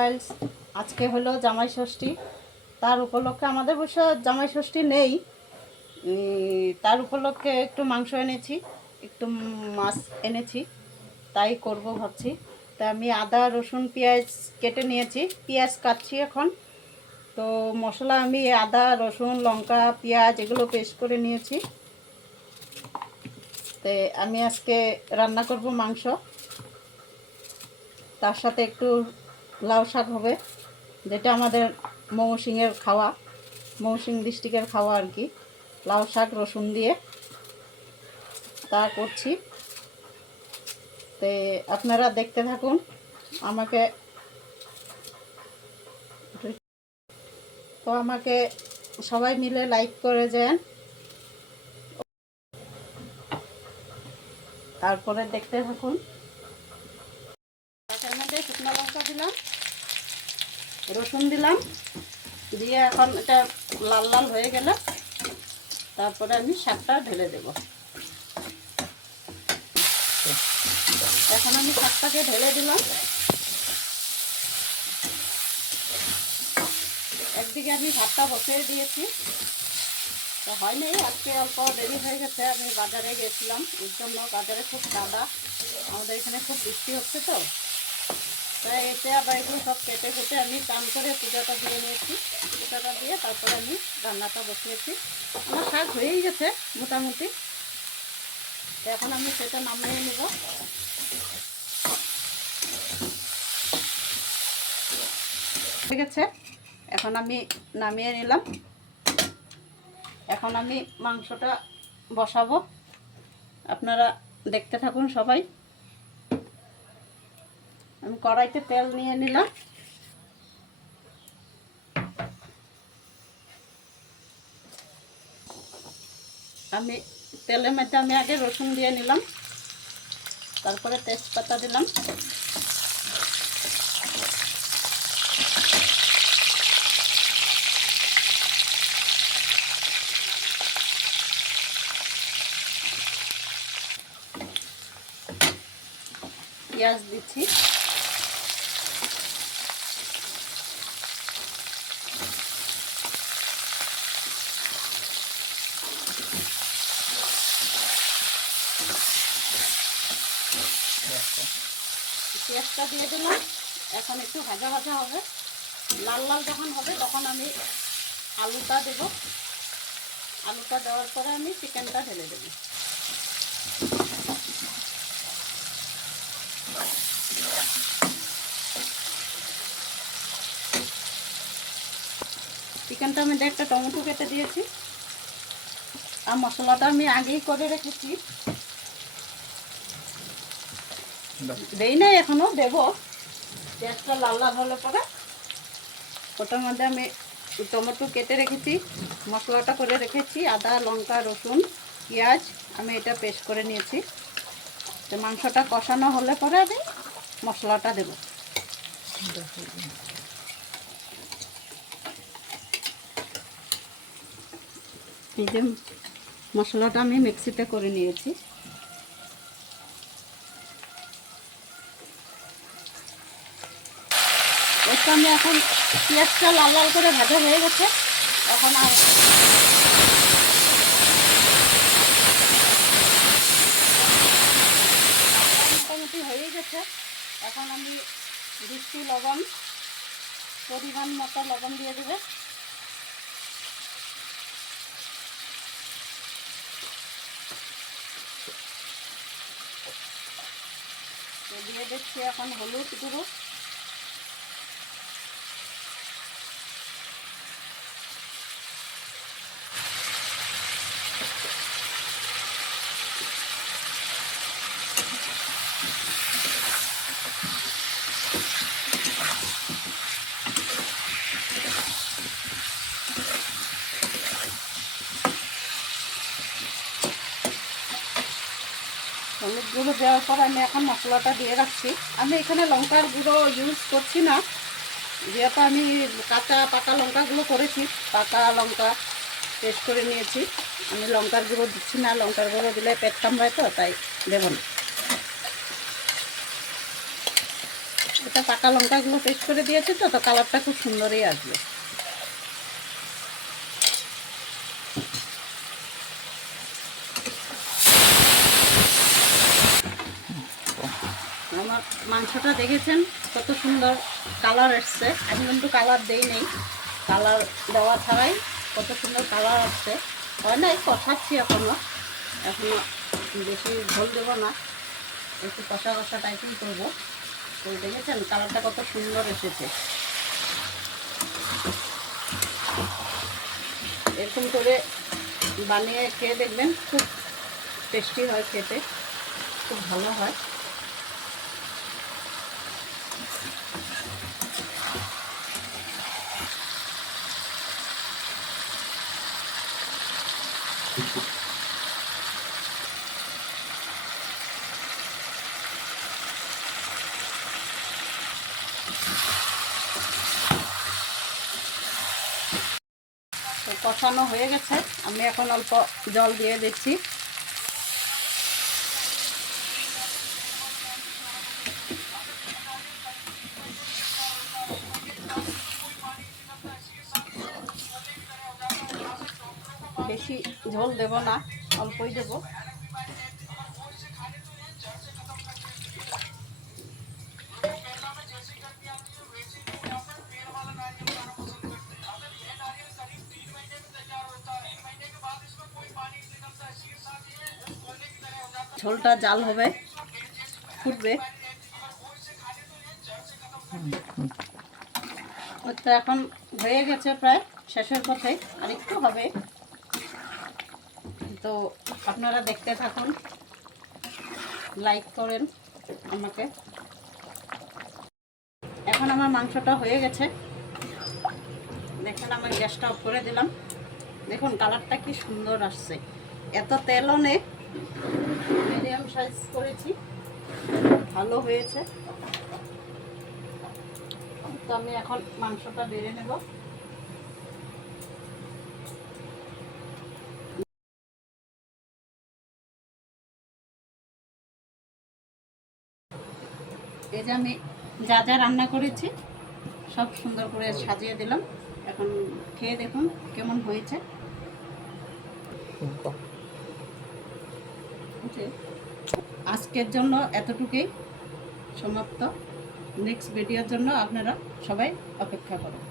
Guys, আজকে হলো জামাই ষষ্ঠী। তার উপলক্ষে আমাদের অবশ্য জামাই ষষ্ঠী নেই, তার উপলক্ষে একটু মাংস এনেছি, একটু মাছ এনেছি, তাই করব ভাবছি। তা আমি আদা রসুন পেঁয়াজ কেটে নিয়েছি, পেঁয়াজ কাটছি এখন। তো মশলা আমি আদা রসুন লঙ্কা পেঁয়াজ এগুলো পেস্ট করে নিয়েছি। তো আমি আজকে রান্না করব মাংস, তার সাথে একটু লাউ শাক হবে, যেটা আমাদের মৌসিংয়ের খাওয়া, মৌসিং ডিস্ট্রিক্টের খাওয়া আর কি। লাউ শাক রসুন দিয়ে তা করছি। তো আপনারা দেখতে থাকুন, আমাকে আমাকে সবাই মিলে লাইক করে যান, তারপরে দেখতে থাকুন। তার মধ্যে শুকনো লঙ্কা দিলাম, রসুন দিলাম, দিয়ে এখন এটা লাল লাল হয়ে গেলে তারপরে আমি শাকটা ঢেলে দেব। এখন আমি শাকটাকে ঢেলে দিলাম। একদিকে আমি ভাতটা বসিয়ে দিয়েছি, তো হয়নি, আজকে অল্প দেরি হয়ে গেছে। আমি বাজারে গেছিলাম, এর জন্য বাজারে খুব কাদা, আমাদের এখানে খুব বৃষ্টি হচ্ছে, তো তাই এতে আবার এগুলো সব কেটে কুটে আমি টান করে পূজাটা দিয়ে নিয়েছি। পূজাটা দিয়ে তারপরে আমি রান্নাটা বসিয়েছি। আমার শাক হয়েই গেছে মোটামুটি, এখন আমি সেটা নামিয়ে নেব। ঠিক আছে, এখন আমি নামিয়ে নিলাম। এখন আমি মাংসটা বসাবো, আপনারা দেখতে থাকুন সবাই। আমি কড়াইতে তেল নিয়ে নিলাম। আমি তেলের মধ্যে আমি আগে রসুন দিয়ে নিলাম, তারপরে তেজপাতা দিলাম, পেঁয়াজ দিচ্ছি, পেঁয়াজটা দিয়ে দিলাম। এখন একটু ভাজা ভাজা হবে, লাল লাল যখন হবে তখন আমি আলুটা দেব। আলুটা দেওয়ার পরে আমি চিকেনটা ঢেলে দেব। চিকেনটা আমি একটা টমেটো কেটে দিয়েছি, আর মশলাটা আমি আগেই করে রেখেছি, দেই নাই এখনো, দেব। পেঁয়াজটা লাল লাল হলে পরে ওটার মধ্যে আমি টমেটো কেটে রেখেছি, মশলাটা করে রেখেছি, আদা লঙ্কা রসুন পেঁয়াজ আমি এটা পেস্ট করে নিয়েছি। তো মাংসটা কষানো হলে পরে আমি মশলাটা দেব। এই যে মশলাটা আমি মিক্সিতে করে নিয়েছি। এটা আমি এখন পেঁয়াজটা লাল লাল করে ভাজা হয়ে গেছে, এখন আর মোটামুটি হয়ে গেছে। এখন আমি দিচ্ছি লবণ, পরিমাণ মতো লবণ দিয়ে দেবে। দিয়ে দিচ্ছি এখন হলুদ গুঁড়ো, হলুদ গুঁড়ো দেওয়ার পর আমি এখন মশলাটা দিয়ে রাখছি। আমি এখানে লঙ্কার গুঁড়ো ইউজ করছি না, যেহেতু আমি কাঁচা পাকা লঙ্কাগুলো করেছি, পাকা লঙ্কা পেস্ট করে নিয়েছি। আমি লঙ্কার গুঁড়ো দিচ্ছি না, লঙ্কার গুঁড়ো দিলে পেট কামড়ায়, তো তাই দেব না। এটা পাকা লঙ্কাগুলো পেস্ট করে দিয়েছি, তো কালারটা খুব সুন্দরই আসবে। আমার মাংসটা দেখেছেন কত সুন্দর কালার এসছে। আমি কিন্তু কালার দেই নেই, কালার দেওয়া ছাড়াই কত সুন্দর কালার আসছে। হয় নাই, কষাচ্ছি এখনও বেশি ঝোল দেবো না, একটু কষা কষা টাইপিং করবো। তো দেখেছেন কালারটা কত সুন্দর এসেছে। এরকম করে বানিয়ে খেয়ে দেখবেন, খুব টেস্টি হয় খেতে, খুব ভালো হয়। তো কষানো হয়ে গেছে, আমি এখন অল্প জল দিয়ে দিচ্ছি। বেশি ঝোল দেব না, অল্পই দেব। ঝোলটা জাল হবে, ফুটবে। তো এখন হয়ে গেছে, প্রায় শেষের পথে, আর একটু হবে। তো আপনারা দেখতে থাকুন, লাইক করেন আমাকে। এখন আমার মাংসটা হয়ে গেছে, দেখেন আমি গ্যাসটা অফ করে দিলাম। দেখুন কালারটা কি সুন্দর আসছে, এত তেলও নেই, মিডিয়াম সাইজ করেছি, ভালো হয়েছে। তো আমি এখন মাংসটা বেড়ে নেব। এই যে আমি যা যা রান্না করেছি সব সুন্দর করে সাজিয়ে দিলাম। এখন খেয়ে দেখুন কেমন হয়েছে। আজকের জন্য এতটুকুই সমাপ্ত। নেক্সট ভিডিওর জন্য আপনারা সবাই অপেক্ষা করুন।